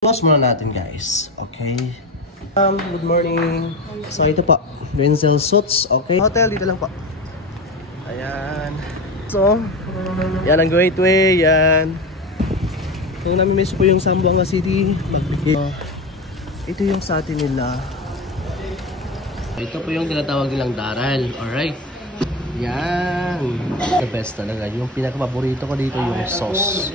Close muna natin guys, okay? Good morning. So ito po, Renzel Suits, okay? Hotel, dito lang po. Ayan. So, yan ang gateway, yan. Kung nami-miss po yung Zamboanga City, magbigay. Ito yung sa atin nila. Ito po yung tinatawag nilang daral, alright? Yan. The best talaga. Yung pinaka-paborito ko dito yung sauce.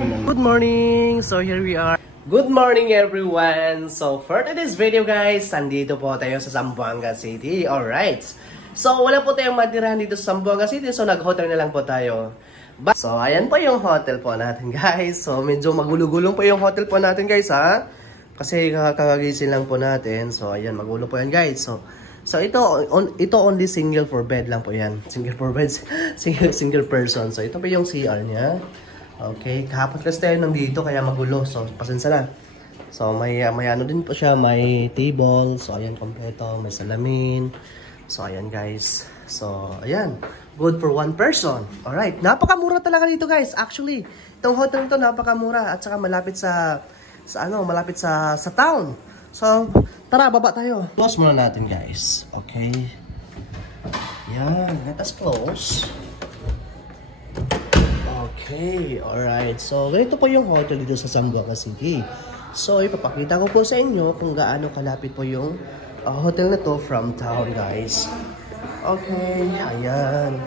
Good morning! So here we are. Good morning everyone! So for today's video guys, nandito po tayo sa Zamboanga City. Alright. So wala po tayong matirahan dito sa Zamboanga City. So nag-hotel na lang po tayo. So ayan po yung hotel po natin guys. So medyo magulo-gulong po yung hotel po natin guys ha. Kasi kakagising lang po natin. So ayan, magulo po yan guys. So ito only single for bed lang po yan. Single for bed, single person. So ito po yung CR niya. Okay, kahapon kasi tayo nandito kaya magulo. So pasensya na. So may ano din po siya, may table. So ayan, kompleto, may salamin. So ayan guys. So ayan, good for one person. Alright, napakamura talaga dito guys. Actually, itong hotel nito napakamura at saka malapit malapit sa town. So tara, baba tayo. Close muna natin guys. Okay. Yan, let us close. Okay, alright. So, ganito po yung hotel dito sa Zamboanga City. So, ipapakita ko po sa inyo kung gaano kalapit po yung hotel na to from town, guys. Okay, ayan.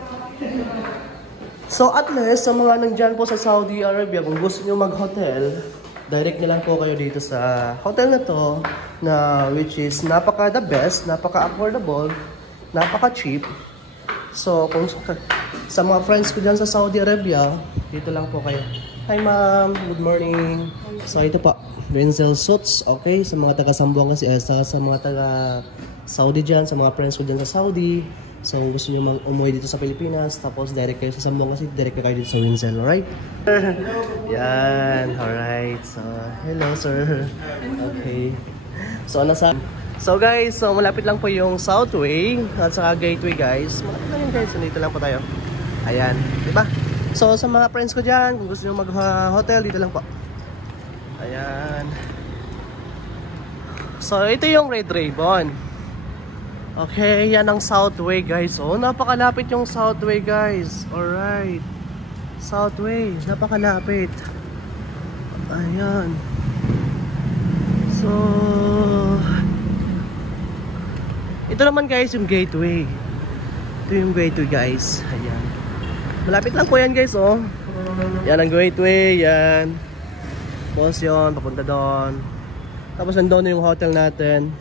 So, at least, sa mga nandyan po sa Saudi Arabia, kung gusto nyo mag-hotel, direct na lang po kayo dito sa hotel na to, na which is napaka-the best, napaka-affordable, napaka-cheap. So, kung sa mga friends ko dyan sa Saudi Arabia, dito lang po kayo. Hi ma'am, good morning. So ito po, Renzel Suits, okay? Sa mga taga Zamboanga kasi, sa mga taga Saudi dyan, sa mga friends ko dyan sa Saudi. So gusto nyo umuwi dito sa Pilipinas, tapos direct kayo sa Zamboanga City, direct kayo dito sa Renzel, alright? Yan, alright. So, hello sir. Okay. So guys, so malapit lang po yung Southway at saka Gateway guys. Malapit lang yun guys, dito lang po tayo. Ayan, diba? So sa mga friends ko dyan, kung gusto nyo mag-hotel, dito lang po. Ayan. So ito yung Red Ribbon. Okay, yan ang Southway guys. Oh, napakalapit yung Southway guys. Alright. Southway, napakalapit. Ayan. So ito naman guys yung Gateway. Ito yung Gateway guys. Ayan. Malapit lang po yan guys oh. Yan ang Gateway. Yan. Tapos yun, papunta doon. Tapos nandun yung hotel natin.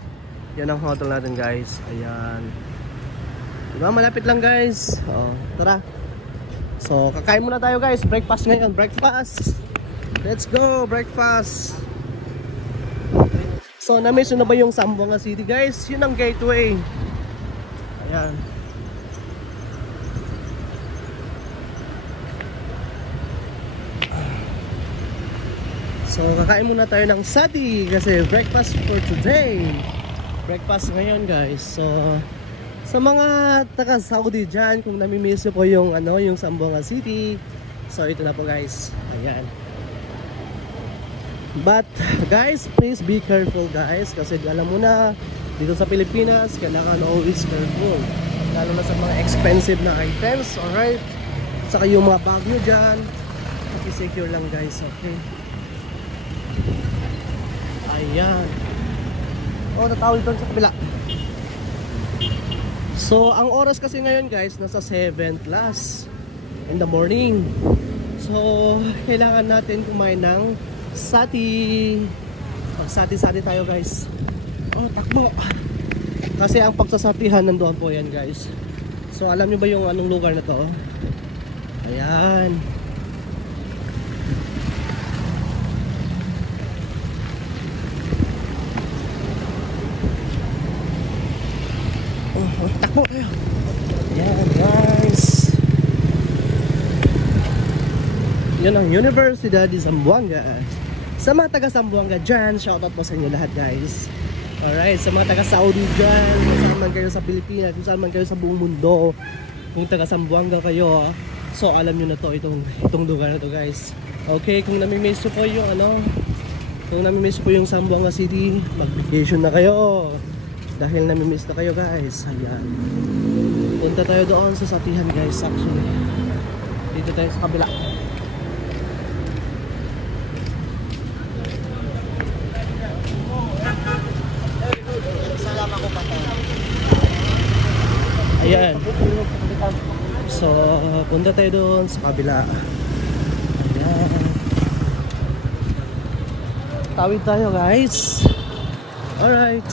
Yan ang hotel natin guys. Ayan. Diba malapit lang guys. Oh, tara. So kakain muna tayo guys. Breakfast ngayon. Breakfast. Let's go. Breakfast. So, na-miss na ba yung Zamboanga City guys? Yun ang Gateway. Ayan. So, kakain muna tayo ng sati kasi breakfast for today. Breakfast ngayon guys. So, sa mga taga-Saudi dyan, kung nami-miss po yung, yung Zamboanga City. So, ito na po guys. Ayan. But guys, please be careful guys kasi alam mo na dito sa Pilipinas kailangan always careful lalo na sa mga expensive na items, alright? Saka yung mga bag nyo dyan, secure lang guys, okay? Ayan. Oh, natawid doon sa kabila. So, ang oras kasi ngayon guys nasa 7 plus in the morning. So, kailangan natin kumain ng sati. Magsati-sati tayo guys. Oh, takbo. Kasi ang pagsasatihan nandoon po yan guys. So alam niyo ba yung anong lugar na to? Ayan. Oh, takbo tayo. Ayan guys. Yan ang Universidad de Zamboanga. Sa mga taga Zamboanga dyan, shoutout po sa inyo lahat guys. Alright, sa mga taga Saudi dyan, kung saan man kayo sa Pilipinas, kung saan man kayo sa buong mundo, kung taga Zamboanga kayo, so alam nyo na to, itong lugar na to guys. Okay, kung nami-miss nyo po yung Kung namimiss po yung Zamboanga City, mag-vacation na kayo. Dahil namimiss na kayo guys. Ayan. Punta tayo doon sa satihan guys actually. Dito tayo sa kabila. Ayan. So, punta tayo doon sa kabila. Ayan. Tawid tayo guys. Alright.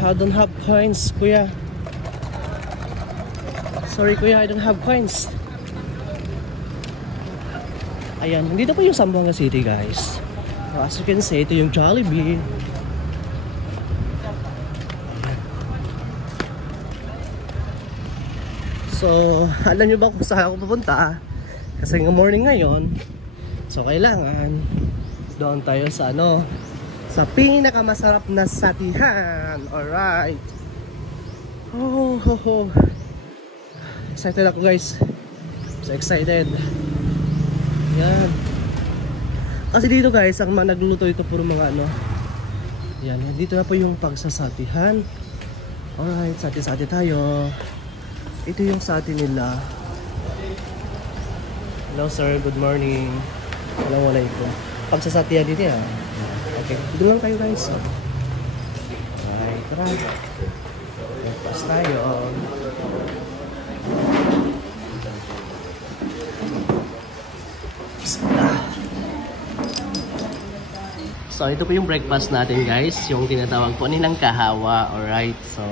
I don't have coins, kuya. Sorry kuya, I don't have coins. Ayan, dito po yung Zamboanga City guys. As you can see, ito yung Jollibee. So, alam nyo ba kung saan ako pupunta? Kasi ng morning ngayon. So, kailangan doon tayo sa sa pinakamasarap na satihan. Alright. Oh. Excited ako guys. So excited. Yan. Kasi dito guys, ang mga nagluluto ito puro mga yan, dito na po yung pagsasatihan. Alright, sati-sati tayo. Ito yung sati nila. Hello sir, good morning. Assalamualaikum. Pagsasatihan dito ya. Okay, doon lang tayo guys. Alright, tara. Pas tayo. So ito po yung breakfast natin guys, yung tinatawag po nilang kahawa. Alright, so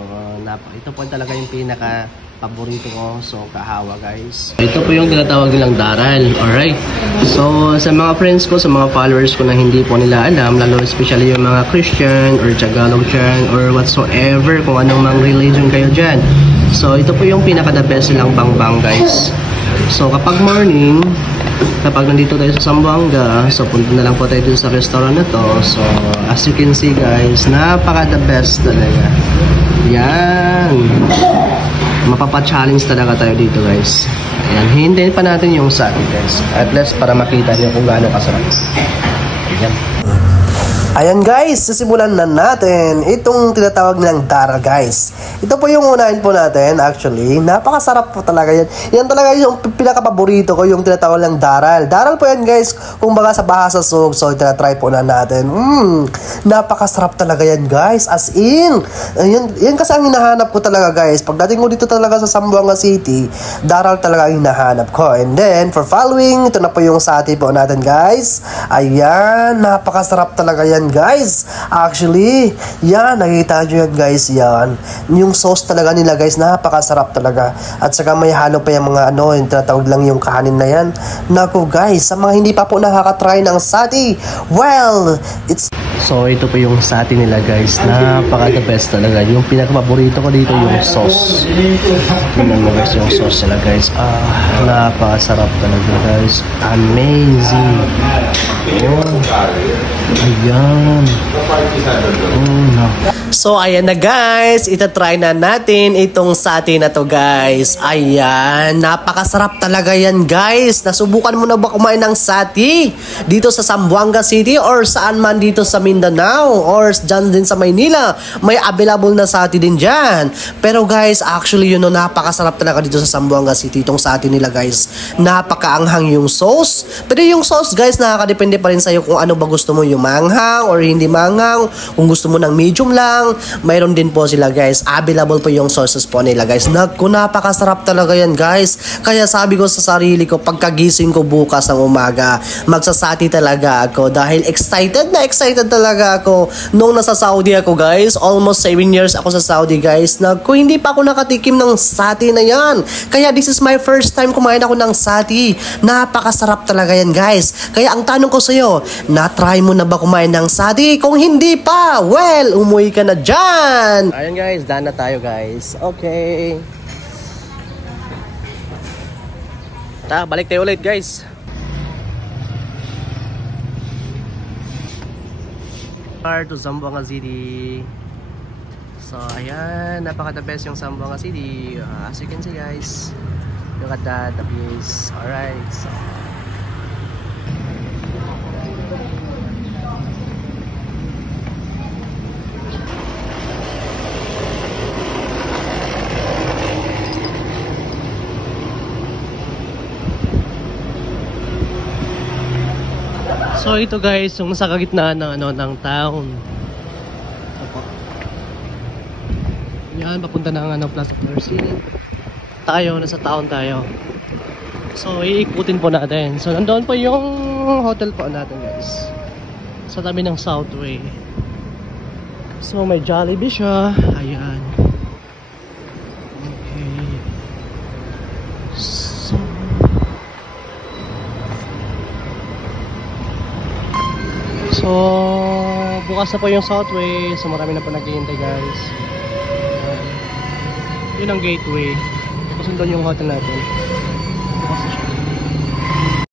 ito po talaga yung pinaka paborito ko, so kahawa guys. Ito po yung tinatawag nilang daral. Alright, so sa mga friends ko, sa mga followers ko na hindi po nila alam, lalo especially yung mga Christian or Tagalog dyan or whatsoever, kung anong mang religion kayo dyan, so ito po yung pinaka the best nilang bangbang guys. So kapag morning, kapag nandito tayo sa Zamboanga, so punta na lang po tayo dito sa restaurant na to. So as you can see guys, napaka the best talaga. Yan, mapapa-challenge talaga tayo dito guys. Ayan, hintayin pa natin yung sati guys, at least para makita nyo kung gaano kasarap. Ayan. Ayan guys, sisimulan na natin itong tinatawag nilang daral guys. Ito po yung unahin po natin actually. Napakasarap po talaga yan. Yan talaga yung pinaka-paborito ko, yung tinatawag nilang daral. Daral po yan guys, kung baga sa bahasa sug. So try po na natin. Napakasarap talaga yan guys. As in, yan kasi ang hinahanap ko talaga guys. Pagdating ko dito talaga sa Zamboanga City, daral talaga ang hinahanap ko. And then for following, ito na po yung sati po natin guys. Ayan, napakasarap talaga yan guys. Actually, yan, nakikita nyo yan guys, yan. Yung sauce talaga nila guys, napakasarap talaga. At saka may halo pa yung mga yung tinatawag lang yung kanin na yan. Naku guys, sa mga hindi pa po nakakatry ng sati, well, it's... So ito po yung sati nila guys, napaka the best talaga. Yung pinaka-paborito ko dito yung sauce. Tingnan mo guys yung sauce nila guys. Napakasarap talaga guys. Amazing. Ayan. So ayan na guys, itatry na natin itong sati na to guys. Ayan, napakasarap talaga yan guys. Nasubukan mo na ba kumain ng sati dito sa Zamboanga City or saan man dito sa Mindanao or dyan din sa Maynila? May available na sati din dyan. Pero guys, actually napakasarap talaga dito sa Zamboanga City itong sati nila guys. Napakaanghang yung sauce. Pero yung sauce guys, nakakadepende pa rin sa'yo kung ano ba gusto mo, yung manghang or hindi manghang. Kung gusto mo ng medium lang, mayroon din po sila guys. Available po yung sauces po nila guys. Naku, napakasarap talaga yan guys. Kaya sabi ko sa sarili ko, pagkagising ko bukas ng umaga, magsasati talaga ako dahil excited talaga ako. Nung nasa Saudi ako guys, almost 7 years ako sa Saudi guys, naku, hindi pa ako nakatikim ng sati na yan. Kaya this is my first time kumain ako ng sati. Napakasarap talaga yan guys. Kaya ang tanong ko sa'yo, na-try mo na ba kumain ng sati? Kung hindi pa, well, umuwi ka na dyan. Ayun guys, done na tayo guys. Okay. Balik tayo ulit guys. To Zamboanga City. So ayan, napaka the best yung Zamboanga City. As you can see guys, look at that, the views. Alright, so So ito guys, yung nasa kagitnaan ng ng town. Yan, papunta ng Plaza Mercy. Tayo, nasa town tayo. So iikutin po natin. So nandoon po yung hotel po natin guys. Sa tabi ng Southway. So may Jollibee siya. Ayan. Okay. So bukas na po yung Southway. So marami na po naghihintay guys. Yun ang gateway. Tapos doon yung hotel natin.